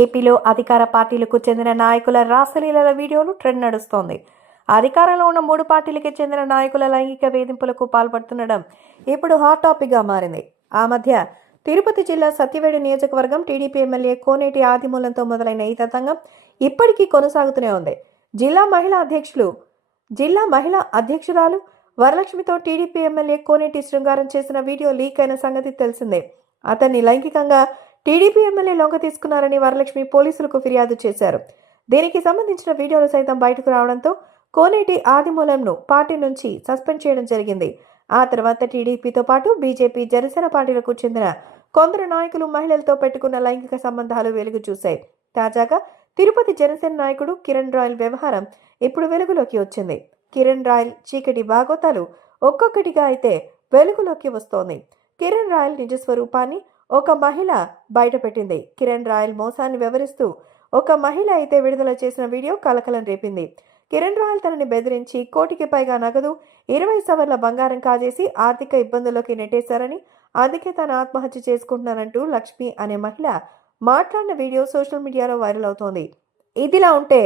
ఏపీలో అధికార పార్టీలకు చెందిన నాయకుల రాసలీలల వీడియోలు ట్రెండ్ నడుస్తోంది. అధికారంలో ఉన్న 3 పార్టీలకి చెందిన నాయకుల లైంగిక వేధింపులకు పాల్పడుతుండడం ఇప్పుడు హాట్ టాపిక్ గా మారింది. ఆ మధ్య తిరుపతి జిల్లా సత్యవేడు నియోజకవర్గం టీడీపీ ఎమ్మెల్యే కోనేటి ఆదిమూలంతో మొదలైన ఈ తతంగం ఇప్పటికీ కొనసాగుతూనే ఉంది. జిల్లా మహిళా అధ్యక్షురాలు వరలక్ష్మితో టీడీపీ ఎమ్మెల్యే కోనేటి శృంగారం చేసిన వీడియో లీక్ అయిన సంగతి తెలిసిందే. అతన్ని లైంగికంగా టీడీపీ ఎమ్మెల్యే లొంగ తీసుకున్నారని వరలక్ష్మి పోలీసులకు ఫిర్యాదు చేశారు. దీనికి సంబంధించిన వీడియోలు సైతం బయటకు రావడంతో కోనేటి ఆదిమూలంను పార్టీ నుంచి సస్పెండ్ చేయడం జరిగింది. ఆ తర్వాత టీడీపీతో పాటు బీజేపీ, జనసేన పార్టీలకు చెందిన కొందరు నాయకులు మహిళలతో పెట్టుకున్న లైంగిక సంబంధాలు వెలుగు చూశాయి. తాజాగా తిరుపతి జనసేన నాయకుడు కిరణ్ రాయల్ వ్యవహారం ఇప్పుడు వెలుగులోకి వచ్చింది. కిరణ్ రాయల్ చీకటి బాగోతాలు ఒక్కొక్కటిగా అయితే వెలుగులోకి వస్తోంది. కిరణ్ రాయల్ నిజ స్వరూపాన్ని ఒక మహిళ బయటపెట్టింది. కిరణ్ రాయల్ మోసాన్ని వివరిస్తూ ఒక మహిళ అయితే విడుదల చేసిన వీడియో కలకలం రేపింది. కిరణ్ రాయల్ తనని బెదిరించి కోటికి పైగా నగదు, 20 సవర్ల బంగారం కాజేసి ఆర్థిక ఇబ్బందుల్లోకి నెట్టేశారని, అందుకే తాను ఆత్మహత్య చేసుకుంటున్నానంటూ లక్ష్మి అనే మహిళ మాట్లాడిన వీడియో సోషల్ మీడియాలో వైరల్ అవుతోంది. ఇదిలా ఉంటే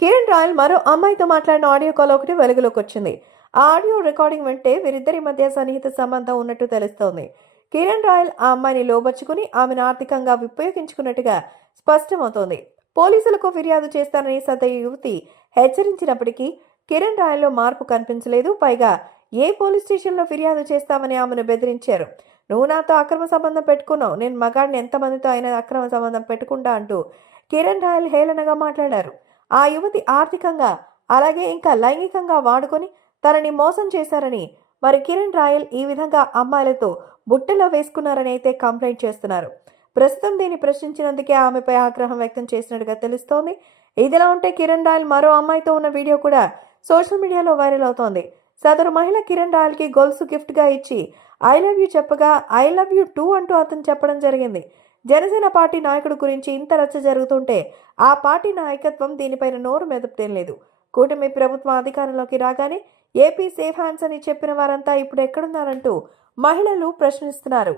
కిరణ్ రాయల్ మరో అమ్మాయితో మాట్లాడిన ఆడియో కాల్ ఒకటి వెలుగులోకి వచ్చింది. ఆ ఆడియో రికార్డింగ్ వెంటే వీరిద్దరి మధ్య సన్నిహిత సంబంధం ఉన్నట్టు తెలుస్తోంది. కిరణ్ రాయల్ ఆ అమ్మాయిని లోబర్చుకుని ఆమెను ఆర్థికంగా ఉపయోగించుకున్నట్టుగా స్పష్టమవుతోంది. పోలీసులకు ఫిర్యాదు చేస్తానని సదరు యువతి హెచ్చరించినప్పటికీ కిరణ్ రాయల్లో మార్పు కనిపించలేదు. పైగా ఏ పోలీస్ స్టేషన్లో ఫిర్యాదు చేస్తామని ఆమెను బెదిరించారు. నువ్వు నాతో అక్రమ సంబంధం పెట్టుకున్నావు, నేను మగాడిని ఎంతమందితో అయినా అక్రమ సంబంధం పెట్టుకుంటా అంటూ కిరణ్ రాయల్ హేళనగా మాట్లాడారు. ఆ యువతి ఆర్థికంగా అలాగే ఇంకా లైంగికంగా వాడుకొని తనని మోసం చేశారని, మరి కిరణ్ రాయల్ ఈ విధంగా అమ్మాయిలతో బుట్టలో వేసుకున్నారని అయితే కంప్లైంట్ చేస్తున్నారు. ప్రస్తుతం దీన్ని ప్రశ్నించినందుకే ఆమెపై ఆగ్రహం వ్యక్తం చేసినట్టుగా తెలుస్తోంది. ఇదిలా ఉంటే కిరణ్ రాయల్ మరో అమ్మాయితో ఉన్న వీడియో కూడా సోషల్ మీడియాలో వైరల్ అవుతోంది. సదరు మహిళ కిరణ్ రాయల్ కి గొలుసు గిఫ్ట్ గా ఇచ్చి ఐ లవ్ యూ చెప్పగా ఐ లవ్ యూ టూ అంటూ అతను చెప్పడం జరిగింది. జనసేన పార్టీ నాయకుడు గురించి ఇంత రచ్చ జరుగుతుంటే ఆ పార్టీ నాయకత్వం దీనిపైన నోరు మెదపటం లేదు. కూటమి ప్రభుత్వం అధికారంలోకి రాగానే ఏపీ సేఫ్ హ్యాండ్స్ అని చెప్పిన వారంతా ఇప్పుడు ఎక్కడున్నారంటూ మహిళలు ప్రశ్నిస్తున్నారు.